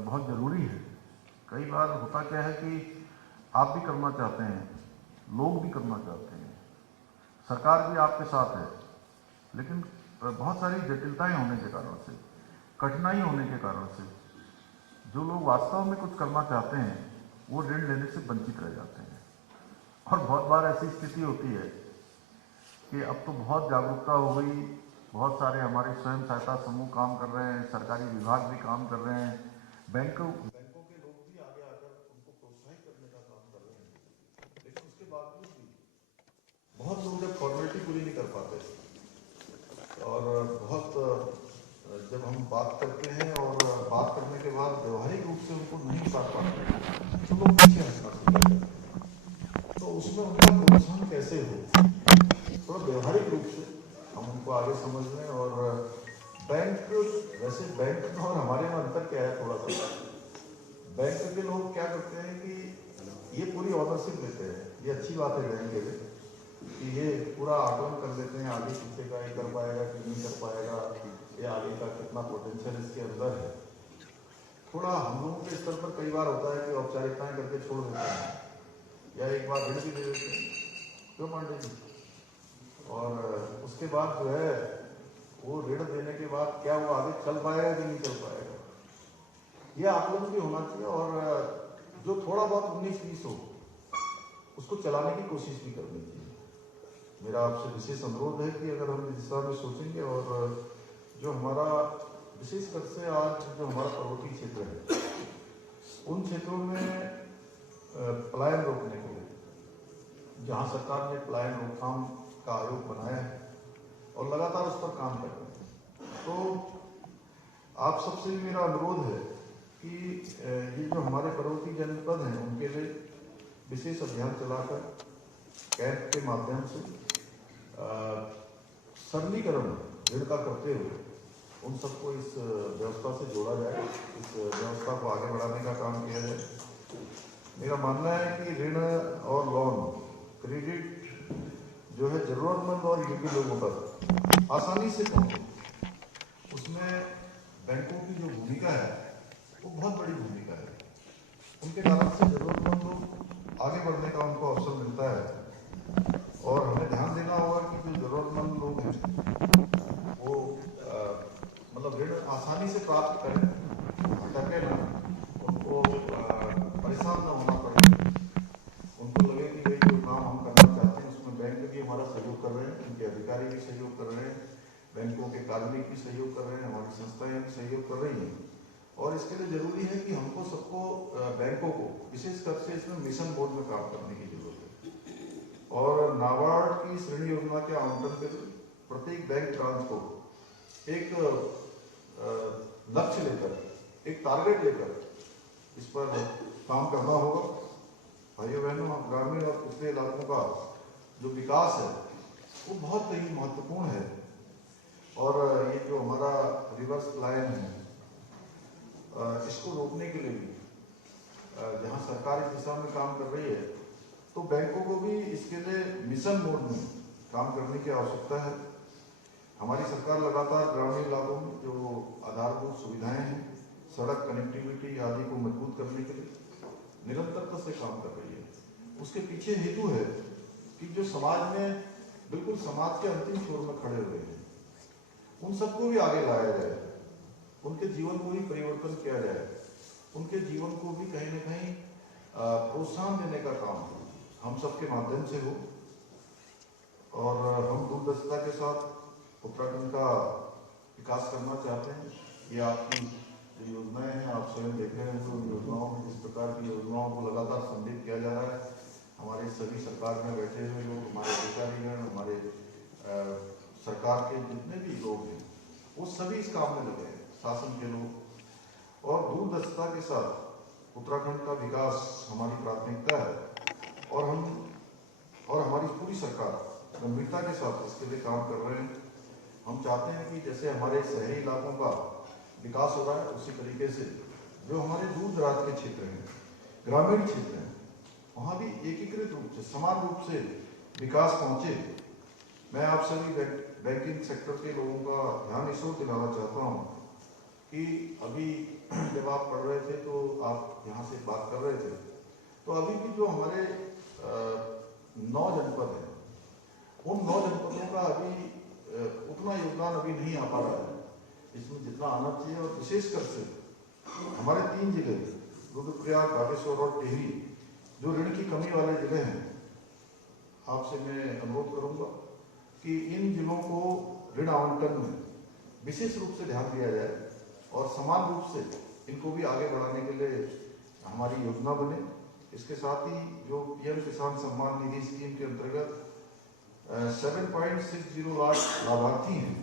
बहुत ज़रूरी है। कई बार होता क्या है कि आप भी करना चाहते हैं, लोग भी करना चाहते हैं, सरकार भी आपके साथ है, लेकिन बहुत सारी जटिलताएं होने के कारण से, कठिनाई होने के कारण से जो लोग वास्तव में कुछ करना चाहते हैं वो ऋण लेने से वंचित रह जाते हैं। और बहुत बार ऐसी स्थिति होती है कि अब तो बहुत जागरूकता हो गई, बहुत सारे हमारे स्वयं सहायता समूह काम कर रहे हैं, सरकारी विभाग भी काम कर रहे हैं, बैंकों के लोग भी आगे आकर उनको प्रोत्साहित करने का काम कर रहे हैं। लेकिन उसके बावजूद भी बहुत लोग जब फॉर्मेलिटी पूरी नहीं कर पाते और बहुत जब हम बात करते हैं और बात करने के बाद व्यवहारिक रूप से उनको नहीं कर पाते तो लोग पीछे हटना शुरू कर देते हैं। तो उसमें उनका प्रोत्साहन कैसे हो, थोड़ा व्यवहारिक रूप से हम उनको आगे समझ लें। और बैंक, वैसे बैंक और हमारे में अंतर क्या है, थोड़ा सा बैंक के लोग क्या करते हैं कि ये पूरी ऑनरशिप लेते हैं, ये अच्छी बात है बैंक के लिए कि ये पूरा आकलन कर लेते हैं आगे पीछे का, ये कर पाएगा कि नहीं कर पाएगा, ये आगे का कितना पोटेंशियल इसके अंदर है। थोड़ा हम लोगों के स्तर पर कई बार होता है कि औपचारिकताएं करके छोड़ देते हैं या एक बार ऋण भी दे देते हैं, क्यों पांडे जी, और उसके बाद जो है वो ऋण देने के बाद क्या वो आगे चल पाएगा कि नहीं चल पाएगा, ये आकलन भी होना चाहिए। और जो थोड़ा बहुत 19-20 हो उसको चलाने की कोशिश भी करनी चाहिए। मेरा आपसे विशेष अनुरोध है कि अगर हम इस दिशा में सोचेंगे, और जो हमारा विशेषकर से आज जो हमारा पर्वतीय क्षेत्र है उन क्षेत्रों में पलायन रोकने के लिए जहाँ सरकार ने पलायन रोकथाम का आयोग बनाया है और लगातार उस पर काम कर रहे हैं, तो आप सबसे भी मेरा अनुरोध है कि ये जो हमारे पर्वतीय जनपद हैं उनके लिए विशेष अभियान चलाकर कैंप के माध्यम से सरलीकरण ऋण का करते हुए उन सबको इस व्यवस्था से जोड़ा जाए, इस व्यवस्था को आगे बढ़ाने का काम किया जाए। मेरा मानना है कि ऋण और लोन क्रेडिट जो है जरूरतमंद और योग्य लोगों तक आसानी से पहुंचे, उसमें बैंकों की जो भूमिका है वो बहुत बड़ी भूमिका है। उनके कारण से जरूरतमंद लोग आगे बढ़ने का उनको अवसर मिलता है, और हमें ध्यान देना होगा कि जो जरूरतमंद लोग हैं वो मतलब ऋण आसानी से प्राप्त करें, टके ना, उनको परेशान ना होना पड़े, उनको लगे कि भाई जो काम हम करना चाहते हैं उसमें बैंक भी हमारा सहयोग कर रहे हैं, उनके अधिकारी भी सहयोग कर रहे हैं, बैंकों के कार्मिक भी सहयोग कर रहे हैं, हमारी संस्थाएं भी सहयोग कर रही हैं। और इसके लिए जरूरी है कि हमको सबको बैंकों को विशेषकर से इसमें मिशन मोड में काम करने की जरूरत है। और नाबार्ड की ऋण योजना के आवंटन के प्रत्येक बैंक ब्रांच को एक लक्ष्य लेकर, एक टारगेट लेकर इस पर काम करना होगा। भाइयों बहनों, ग्रामीण और पिछड़े इलाकों का जो विकास है वो बहुत ही महत्वपूर्ण है, और ये जो हमारा रिवर्स पलायन है इसको रोकने के लिए भी जहाँ सरकार इस दिशा में काम कर रही है, तो बैंकों को भी इसके लिए मिशन मोड में काम करने की आवश्यकता है। हमारी सरकार लगातार ग्रामीण इलाकों में जो आधारभूत सुविधाएं हैं, सड़क कनेक्टिविटी आदि को मजबूत करने के लिए निरंतरता से काम कर रही है। उसके पीछे हेतु है कि जो समाज में बिल्कुल समाज के अंतिम छोर में खड़े हुए हैं उन सबको भी आगे लाया जाए, उनके जीवन को भी परिवर्तन किया जाए, उनके जीवन को भी कहीं न कहीं प्रोत्साहन देने का काम हम सबके माध्यम से हो। और हम दूरदर्शिता के साथ उत्तराखंड का विकास करना चाहते हैं। ये आपकी जो योजनाएं हैं आप स्वयं देख रहे हैं, तो योजनाओं में जिस प्रकार की योजनाओं को लगातार संदिग्ध किया जा रहा है, हमारे सभी सरकार में बैठे हुए लोग, हमारे अधिकारीगण, हमारे सरकार के जितने भी लोग हैं वो सभी इस काम में लगे हैं, शासन के लोग। और दूरदर्शिता के साथ उत्तराखंड का विकास हमारी प्राथमिकता है, और हमारी पूरी सरकार गंभीरता के साथ इसके लिए काम कर रहे हैं। हम चाहते हैं कि जैसे हमारे शहरी इलाकों का विकास हो रहा है, उसी तरीके से जो हमारे दूर दराज के क्षेत्र हैं, ग्रामीण क्षेत्र हैं, वहाँ भी एकीकृत रूप से, समान रूप से विकास पहुँचे। मैं आप सभी बैंकिंग सेक्टर के लोगों का ध्यान इस ओर दिलाना चाहता हूँ कि अभी जब आप पढ़ रहे थे तो आप यहाँ से बात कर रहे थे, तो अभी भी जो हमारे 9 जनपद हैं, उन 9 जनपदों का अभी उतना योगदान अभी नहीं आ पा रहा है इसमें जितना आना चाहिए। और विशेषकर से हमारे 3 जिले रुद्रप्रयाग, बागेश्वर और टिहरी जो ऋण की कमी वाले जिले हैं, आपसे मैं अनुरोध करूंगा कि इन जिलों को ऋण आवंटन में विशेष रूप से ध्यान दिया जाए और समान रूप से इनको भी आगे बढ़ाने के लिए हमारी योजना बने। इसके साथ ही जो पीएम किसान सम्मान निधि स्कीम के अंतर्गत 7.60 लाख लाभार्थी हैं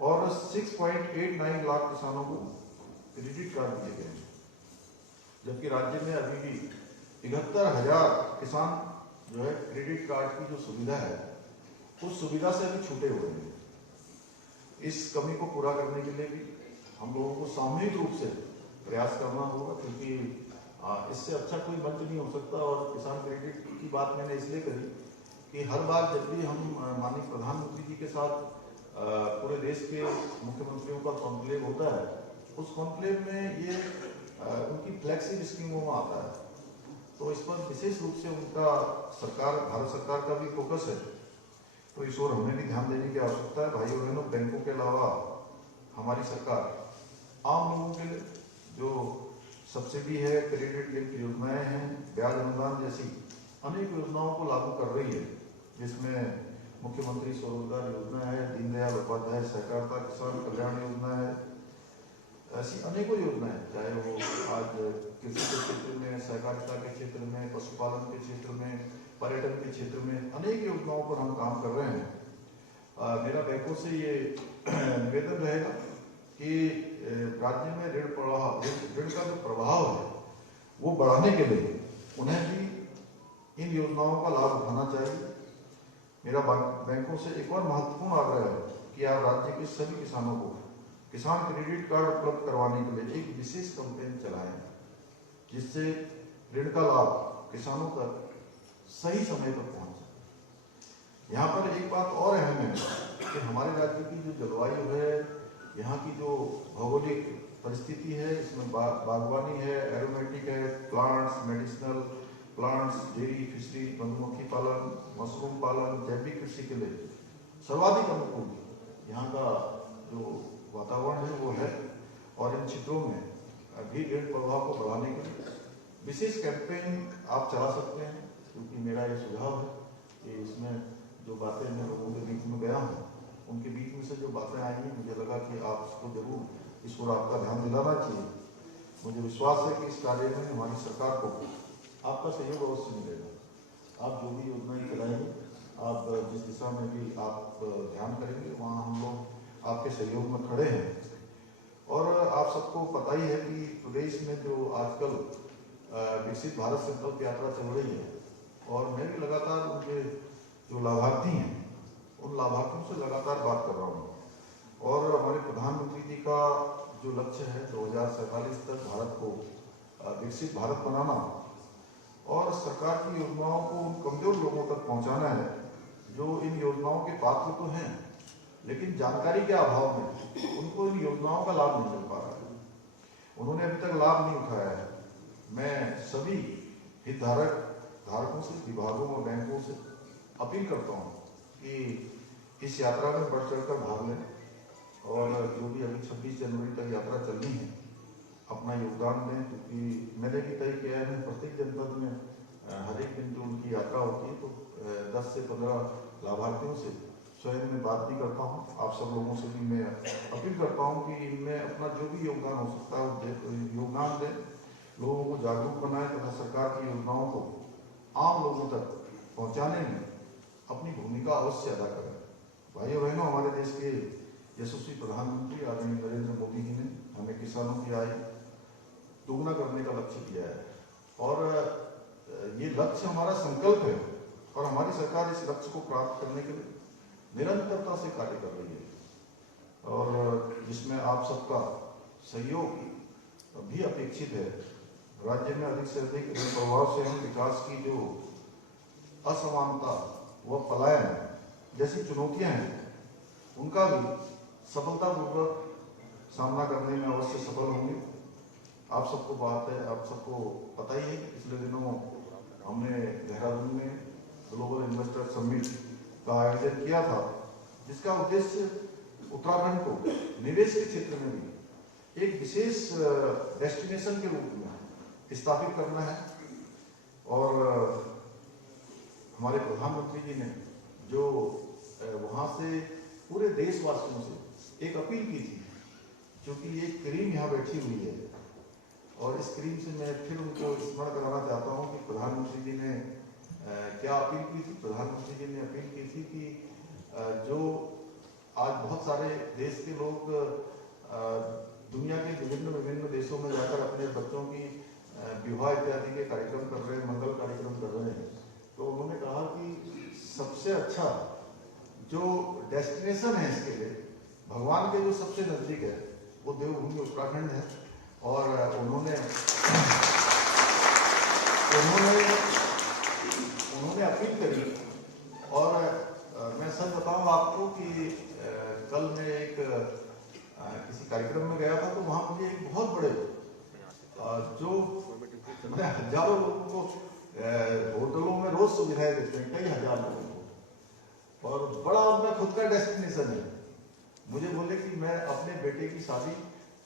और 6.89 लाख किसानों को क्रेडिट कार्ड दिए गए हैं, जबकि राज्य में अभी भी 73,000 किसान जो है क्रेडिट कार्ड की जो सुविधा है उस सुविधा से अभी छूटे हुए हैं। इस कमी को पूरा करने के लिए भी हम लोगों को सामूहिक रूप से प्रयास करना होगा, क्योंकि इससे अच्छा कोई मंच नहीं हो सकता। और किसान क्रेडिट की बात मैंने इसलिए करी कि हर बार जब भी हम माननीय प्रधानमंत्री जी के साथ पूरे देश के मुख्यमंत्रियों का कॉन्क्लेव होता है, उस कॉन्क्लेव में ये उनकी फ्लैगशिप स्कीमों में आता है, तो इस पर विशेष रूप से उनका भारत सरकार का भी फोकस है तो इस ओर हमें भी ध्यान देने की आवश्यकता है। भाइयों बहनों, बैंकों के अलावा हमारी सरकार आम लोगों के लिए जो सब्सिडी है, क्रेडिट लिंक योजनाएं हैं, ब्याज अनुदान जैसी अनेक योजनाओं को लागू कर रही है, जिसमें मुख्यमंत्री स्वरोजगार योजना है, दीनदयाल उपाध्याय सहकारिता किसान कल्याण योजना है, ऐसी अनेकों योजनाएं, चाहे वो आज कृषि के क्षेत्र में, सहकारिता के क्षेत्र में, पशुपालन के क्षेत्र में, पर्यटन के क्षेत्र में अनेक योजनाओं पर हम काम कर रहे हैं। मेरा बैंकों से ये निवेदन रहेगा कि राज्य में ऋण का जो प्रभाव है वो बढ़ाने के लिए उन्हें भी इन योजनाओं का लाभ उठाना चाहिए। मेरा बैंकों से एक और महत्वपूर्ण आग्रह है कि आप राज्य के सभी किसानों को किसान क्रेडिट कार्ड उपलब्ध करवाने के लिए एक विशेष कैंपेन चलाएं, जिससे ऋण का लाभ किसानों तक सही समय पर पहुंच सके। यहाँ पर एक बात और अहम है कि हमारे राज्य की जो जलवायु है, यहाँ की जो भौगोलिक परिस्थिति है, इसमें बागवानी है, एरोमेटिक है, plants, medicinal plants, dairy, fishery, मधुमक्खी पालन, मशरूम पालन, जैविक कृषि के लिए सर्वाधिक अनुकूल यहाँ का जो वातावरण है वो है। और इन क्षेत्रों में भी ऋण प्रवाह को बढ़ाने के लिए विशेष कैंपेन आप चला सकते हैं, क्योंकि मेरा ये सुझाव है कि इसमें जो बातें मैं लोगों के बीच में गया हूँ, उनके बीच में से जो बातें आई हैं, मुझे लगा कि आप इसको जरूर इस ओर आपका ध्यान दिलाना चाहिए। मुझे विश्वास है कि इस कार्य में हमारी सरकार को आपका सहयोग अवश्य मिलेगा। आप जो भी योजनाएं चलाएंगे, आप जिस दिशा में भी आप ध्यान करेंगे, वहाँ हम लोग आपके सहयोग में खड़े हैं। और आप सबको पता ही है कि प्रदेश में जो आजकल विकसित भारत संकल्प यात्रा चल रही है, और मैं भी लगातार उनके जो लाभार्थी हैं उन लाभार्थियों से लगातार बात कर रहा हूँ। और हमारे प्रधानमंत्री जी का जो लक्ष्य है 2047 तक भारत को विकसित भारत बनाना, और सरकार की योजनाओं को उन कमजोर लोगों तक पहुंचाना है जो इन योजनाओं के पात्र तो हैं, लेकिन जानकारी के अभाव में उनको इन योजनाओं का लाभ नहीं मिल पा रहा है, उन्होंने अभी तक लाभ नहीं उठाया है। मैं सभी हितधारकों से, विभागों और बैंकों से अपील करता हूँ कि इस यात्रा में बढ़ चढ़कर भाग लें, और जो भी अभी 26 जनवरी तक यात्रा चलनी है अपना योगदान दें, क्योंकि मैंने भी तय किया है प्रत्येक जनपद में हर एक दिन जो उनकी यात्रा होती है तो 10 से 15 लाभार्थियों से स्वयं में बात भी करता हूँ। आप सब लोगों से भी मैं अपील करता हूँ कि इनमें अपना जो भी योगदान हो सकता है योगदान दें, लोगों को जागरूक बनाएं तथा सरकार की योजनाओं को आम लोगों तक पहुँचाने में अपनी भूमिका अवश्य अदा करें। भाइयों बहनों, हमारे देश के यशस्वी प्रधानमंत्री आदरणीय नरेंद्र मोदी जी ने हमें किसानों की आय दोगुना करने का लक्ष्य दिया है, और ये लक्ष्य हमारा संकल्प है, और हमारी सरकार इस लक्ष्य को प्राप्त करने के लिए निरंतरता से कार्य कर रही है, और जिसमें आप सबका सहयोग भी अपेक्षित है। राज्य में अधिक से अधिक ऋण प्रभाव से हम विकास की जो असमानता व पलायन जैसी चुनौतियां हैं उनका भी सफलतापूर्वक सामना करने में अवश्य सफल होंगे। आप सबको बात है, आप सबको पता ही है कि पिछले दिनों हमने देहरादून में ग्लोबल इन्वेस्टर समिट का आयोजन किया था, जिसका उद्देश्य उत्तराखंड को निवेश के क्षेत्र में भी एक विशेष डेस्टिनेशन के रूप में स्थापित करना है। और हमारे प्रधानमंत्री जी ने जो वहाँ से पूरे देशवासियों से एक अपील की थी, क्योंकि एक क्रीम यहाँ बैठी हुई है, और इस क्रीम से मैं फिर उनको स्मरण कराना चाहता हूँ कि प्रधानमंत्री जी ने क्या अपील की थी। प्रधानमंत्री जी ने अपील की थी कि जो आज बहुत सारे देश के लोग दुनिया के विभिन्न देशों में जाकर अपने बच्चों की विवाह इत्यादि के कार्यक्रम कर रहे हैं, मंगल कार्यक्रम कर रहे हैं, तो उन्होंने कहा कि सबसे अच्छा जो डेस्टिनेशन है इसके लिए, भगवान के जो सबसे नजदीक है वो देवभूमि उत्तराखंड है। और उन्होंने अपील करी, और मैं सच बताऊं आपको कि कल मैं एक किसी कार्यक्रम में गया था, तो वहां मुझे एक बहुत बड़े जो हजारों लोगों को होटलों में रोज सुविधाएं देते हैं, कई हजार लोगों को, और बड़ा उनका खुद का डेस्टिनेशन है। मुझे बोले कि मैं अपने बेटे की शादी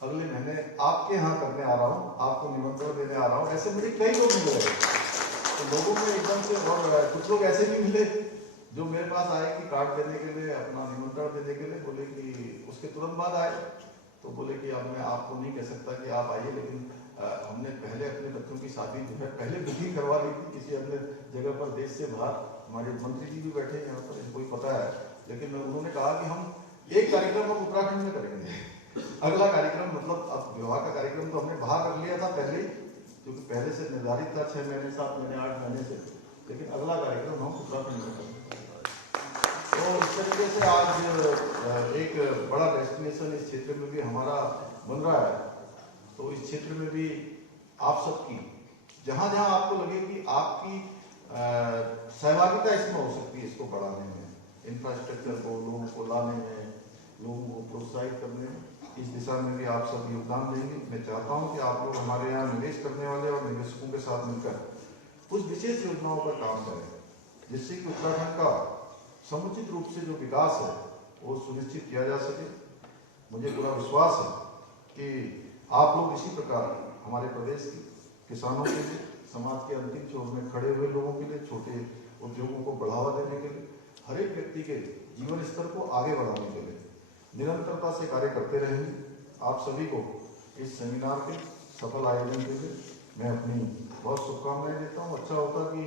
अगले महीने आपके यहाँ करने आ रहा हूँ, आपको निमंत्रण देने आ रहा हूँ। ऐसे मुझे कई लोग मिले, तो लोगों में एकदम से, और कुछ लोग ऐसे भी मिले जो मेरे पास आए कि कार्ड देने के लिए, अपना निमंत्रण देने के लिए, बोले कि उसके तुरंत बाद आए तो बोले कि अब मैं आपको नहीं कह सकता कि आप आइए, लेकिन हमने पहले अपने बच्चों की शादी जो है पहले बुकिंग करवा ली थी किसी अपने जगह पर, देश से बाहर। हमारे मंत्री जी भी बैठे हैं यहाँ पर, इनको ही पता है, लेकिन उन्होंने कहा कि हम एक कार्यक्रम हम उत्तराखंड में करेंगे, अगला कार्यक्रम, मतलब अब विवाह का कार्यक्रम तो हमने बाहर कर लिया था पहले, क्योंकि पहले से निर्धारित था 6 महीने 7 महीने 8 महीने से, लेकिन अगला कार्यक्रम हम उत्तराखंड में करेंगे। तो इस तरीके से आज एक बड़ा डेस्टिनेशन इस क्षेत्र में भी हमारा बन रहा है। तो इस क्षेत्र में भी आप सबकी जहाँ जहाँ आपको लगे कि आपकी सहभागिता इसमें हो सकती है, इसको बढ़ाने में, इंफ्रास्ट्रक्चर को, लोगों को लाने में, लोगों को प्रोत्साहित करने में, इस दिशा में भी आप सब योगदान देंगे। मैं चाहता हूँ कि आप लोग हमारे यहाँ निवेश करने वाले और निवेशकों के साथ मिलकर कुछ विशेष योजनाओं पर काम करें, जिससे कि उत्तराखंड का समुचित रूप से जो विकास है वो सुनिश्चित किया जा सके। मुझे पूरा विश्वास है कि आप लोग इसी प्रकार हमारे प्रदेश के किसानों के लिए, समाज के अंतिम छोर में खड़े हुए लोगों के लिए, छोटे उद्योगों को बढ़ावा देने के लिए, हर एक व्यक्ति के जीवन स्तर को आगे बढ़ाने के लिए निरंतरता से कार्य करते रहेंगे। आप सभी को इस सेमिनार के सफल आयोजन के लिए मैं अपनी बहुत शुभकामनाएं देता हूँ। अच्छा होता कि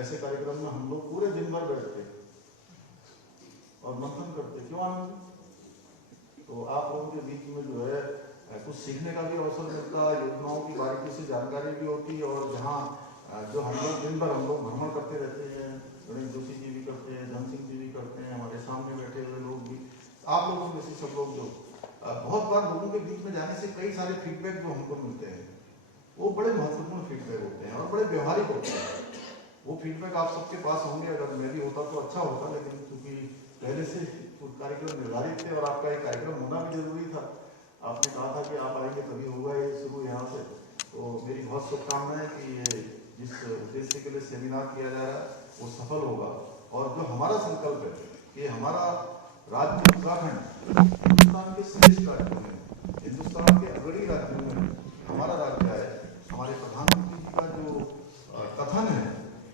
ऐसे कार्यक्रम में हम लोग पूरे दिन भर बैठते और मंथन करते, क्यों आनंद? तो आप लोगों के बीच में जो है कुछ सीखने का भी अवसर मिलता, योजनाओं की बारीकी से जानकारी भी होती, और जहाँ जो हम लोग दिन भर हम लोग भ्रमण करते रहते हैं, गणेश जोशी जी भी करते हैं, धन सिंह जी भी करते हैं, हमारे सामने बैठे हुए लोग भी, आप लोगों में से सब लोग जो बहुत बार लोगों के बीच में जाने से कई सारे फीडबैक जो हमको मिलते हैं वो बड़े महत्वपूर्ण फीडबैक होते हैं और बड़े व्यवहारिक होते हैं। वो फीडबैक आप सबके पास होंगे, अगर मैं भी होता तो अच्छा होता, लेकिन क्योंकि पहले से कार्यक्रम निर्धारित थे और आपका एक कार्यक्रम होना भी जरूरी था, आपने कहा था कि आप आएंगे तभी होगा ये शुरू यहाँ से। तो मेरी बहुत शुभकामनाएं है कि ये जिस उद्देश्य के लिए सेमिनार किया जा रहा है वो सफल होगा, और जो हमारा संकल्प है कि हमारा राज्य उत्तराखंड हिंदुस्तान के श्रेष्ठ राज्यों में, हिंदुस्तान के अग्रणी राज्यों में हमारा राज्य है। हमारे प्रधानमंत्री जी का जो कथन है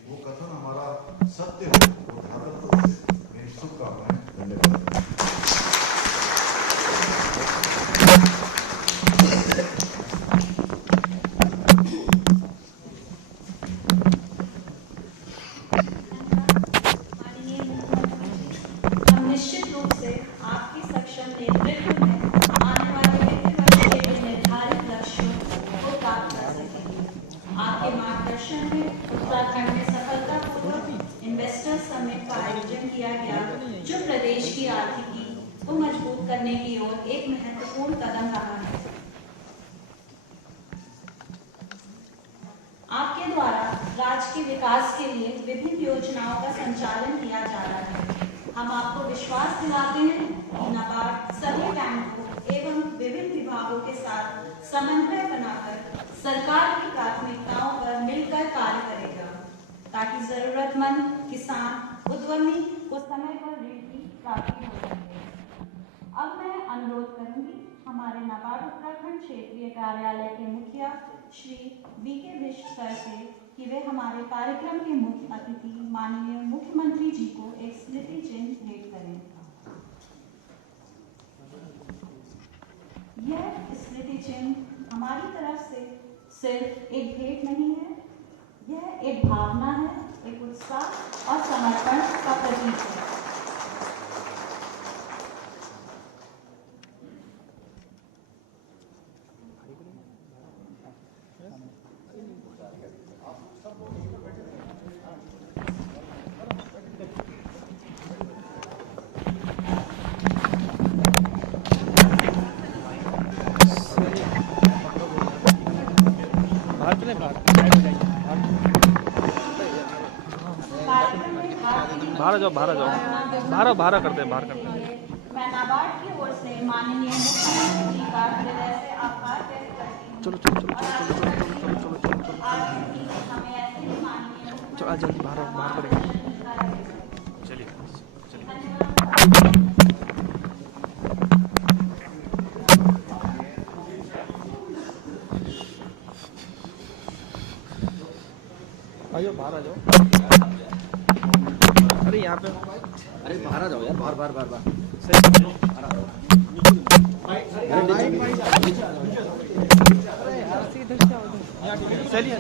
वो कथन हमारा सत्य हो, वो धारण हो। मेरी शुभकामनाएं। धन्यवाद। जो प्रदेश की आर्थिकी को मजबूत करने की ओर एक महत्वपूर्ण कदम रहा है। आपके द्वारा राज्य के विकास के लिए विभिन्न योजनाओं का संचालन किया जा रहा है। हम आपको विश्वास दिलाते हैं कि नाबार्ड सभी बैंकों एवं विभिन्न विभागों के साथ समन्वय बनाकर सरकार की प्राथमिकताओं पर मिलकर कार्य करेगा, ताकि जरूरतमंद किसान उद्यमी को समय पर ऋण की प्राप्ति हो सके। अब मैं अनुरोध करूंगी हमारे नाबार्ड उत्तराखंड क्षेत्रीय कार्यालय के मुखिया श्री वीके बिष्ट सर से कि वे हमारे कार्यक्रम के मुख्य अतिथि माननीय मुख्यमंत्री जी को एक स्मृति चिन्ह भेंट करें। यह स्मृति चिन्ह हमारी तरफ से सिर्फ एक भेंट नहीं है, यह एक भावना है, एक उत्साह और समर्पण का प्रतीक है। बाहर करते हैं। मैं नाबार्ड की ओर से माननीय मुख्यमंत्री जी का हृदय से आभार व्यक्त करती हूँ। चलो हमें ऐसे ही माननीय जल्दी बाहर करेंगे। चलिए। आ जाओ बाहर आ जाओ। अरे यहाँ पे अरे बाहर आ जाओ यार, बाहर बाहर बाहर बाहर। चलिए